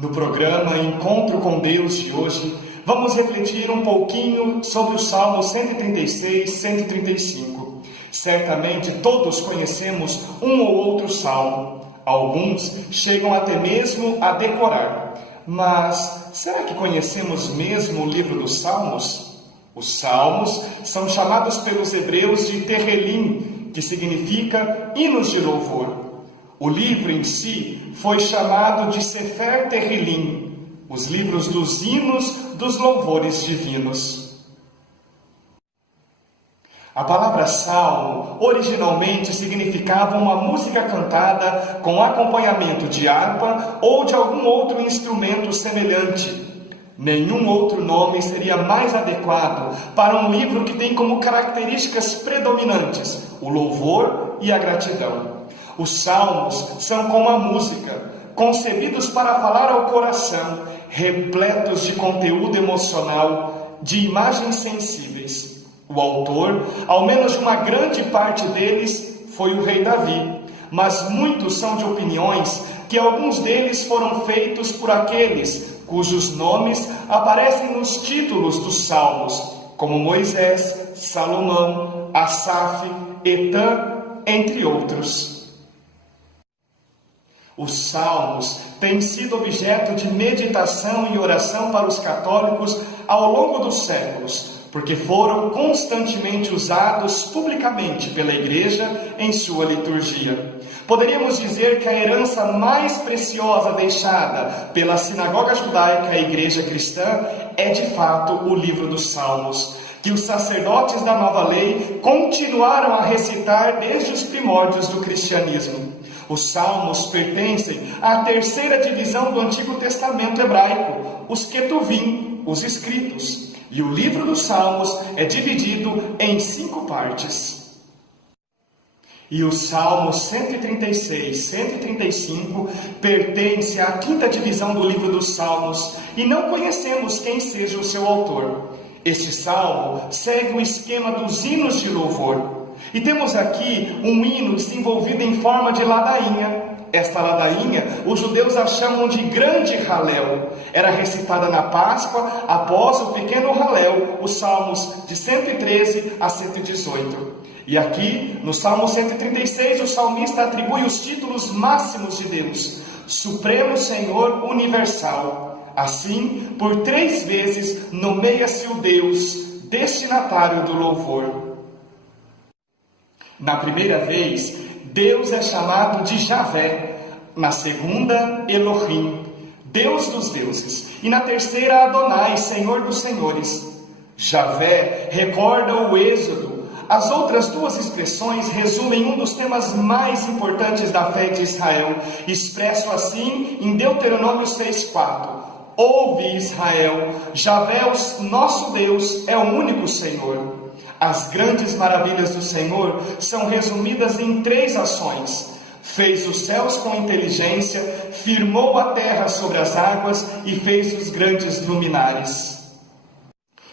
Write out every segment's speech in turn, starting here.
No programa Encontro com Deus de hoje, vamos refletir um pouquinho sobre os Salmos 136 e 135. Certamente todos conhecemos um ou outro salmo. Alguns chegam até mesmo a decorar. Mas será que conhecemos mesmo o livro dos Salmos? Os Salmos são chamados pelos hebreus de Tehelim, que significa hinos de louvor. O livro em si foi chamado de Sefer Tehilim, os livros dos hinos dos louvores divinos. A palavra salmo originalmente significava uma música cantada com acompanhamento de harpa ou de algum outro instrumento semelhante. Nenhum outro nome seria mais adequado para um livro que tem como características predominantes o louvor e a gratidão. Os salmos são como a música, concebidos para falar ao coração, repletos de conteúdo emocional, de imagens sensíveis. O autor, ao menos uma grande parte deles, foi o rei Davi, mas muitos são de opiniões que alguns deles foram feitos por aqueles cujos nomes aparecem nos títulos dos salmos, como Moisés, Salomão, Asaf, Etã, entre outros. Os salmos têm sido objeto de meditação e oração para os católicos ao longo dos séculos, porque foram constantemente usados publicamente pela Igreja em sua liturgia. Poderíamos dizer que a herança mais preciosa deixada pela sinagoga judaica e Igreja cristã é de fato o livro dos Salmos, que os sacerdotes da nova lei continuaram a recitar desde os primórdios do cristianismo. Os Salmos pertencem à terceira divisão do Antigo Testamento hebraico, os Ketuvim, os escritos. E o livro dos Salmos é dividido em 5 partes. E os Salmos 136 e 135 pertencem à quinta divisão do livro dos Salmos e não conhecemos quem seja o seu autor. Este salmo segue o esquema dos hinos de louvor. E temos aqui um hino desenvolvido em forma de ladainha. Esta ladainha, os judeus a chamam de grande Halel. Era recitada na Páscoa, após o pequeno Halel, os salmos de 113 a 118. E aqui, no Salmo 136, o salmista atribui os títulos máximos de Deus: Supremo Senhor Universal. Assim, por 3 vezes, nomeia-se o Deus, destinatário do louvor. Na primeira vez, Deus é chamado de Javé. Na segunda, Elohim, Deus dos deuses. E na terceira, Adonai, Senhor dos senhores. Javé recorda o Êxodo. As outras 2 expressões resumem um dos temas mais importantes da fé de Israel, expresso assim em Deuteronômio 6,4. Ouve, Israel, Javé, o nosso Deus, é o único Senhor. As grandes maravilhas do Senhor são resumidas em 3 ações. Fez os céus com inteligência, firmou a terra sobre as águas e fez os grandes luminares.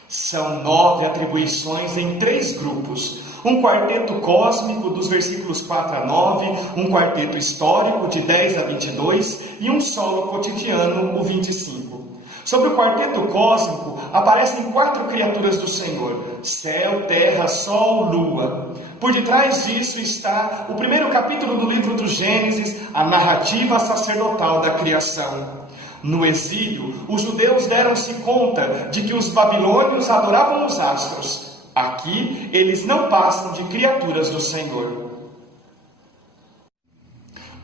São 9 atribuições em 3 grupos. Um quarteto cósmico dos versículos 4 a 9, um quarteto histórico de 10 a 22 e um solo cotidiano, o 25. Sobre o quarteto cósmico, aparecem 4 criaturas do Senhor: céu, terra, sol, lua. Por detrás disso está o primeiro capítulo do livro do Gênesis, a narrativa sacerdotal da criação. No exílio, os judeus deram-se conta de que os babilônios adoravam os astros. Aqui, eles não passam de criaturas do Senhor.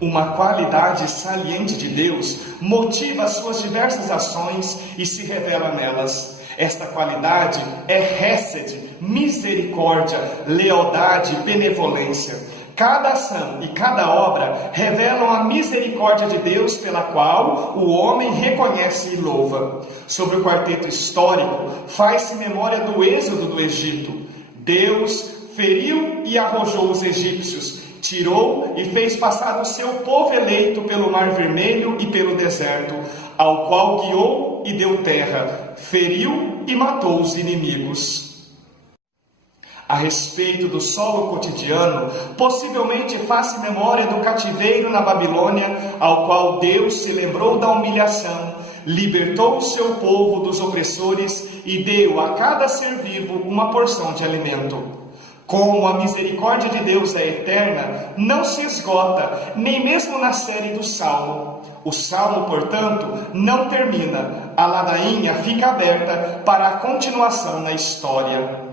Uma qualidade saliente de Deus motiva as suas diversas ações e se revela nelas. Esta qualidade é Hesed, misericórdia, lealdade, benevolência. Cada ação e cada obra revelam a misericórdia de Deus pela qual o homem reconhece e louva. Sobre o quarteto histórico, faz-se memória do êxodo do Egito. Deus feriu e arrojou os egípcios, tirou e fez passar o seu povo eleito pelo Mar Vermelho e pelo deserto, ao qual guiou e deu terra, feriu e matou os inimigos. A respeito do solo cotidiano, possivelmente faça memória do cativeiro na Babilônia, ao qual Deus se lembrou da humilhação, libertou o seu povo dos opressores e deu a cada ser vivo uma porção de alimento. Como a misericórdia de Deus é eterna, não se esgota, nem mesmo na série do Salmo. O Salmo, portanto, não termina. A ladainha fica aberta para a continuação na história.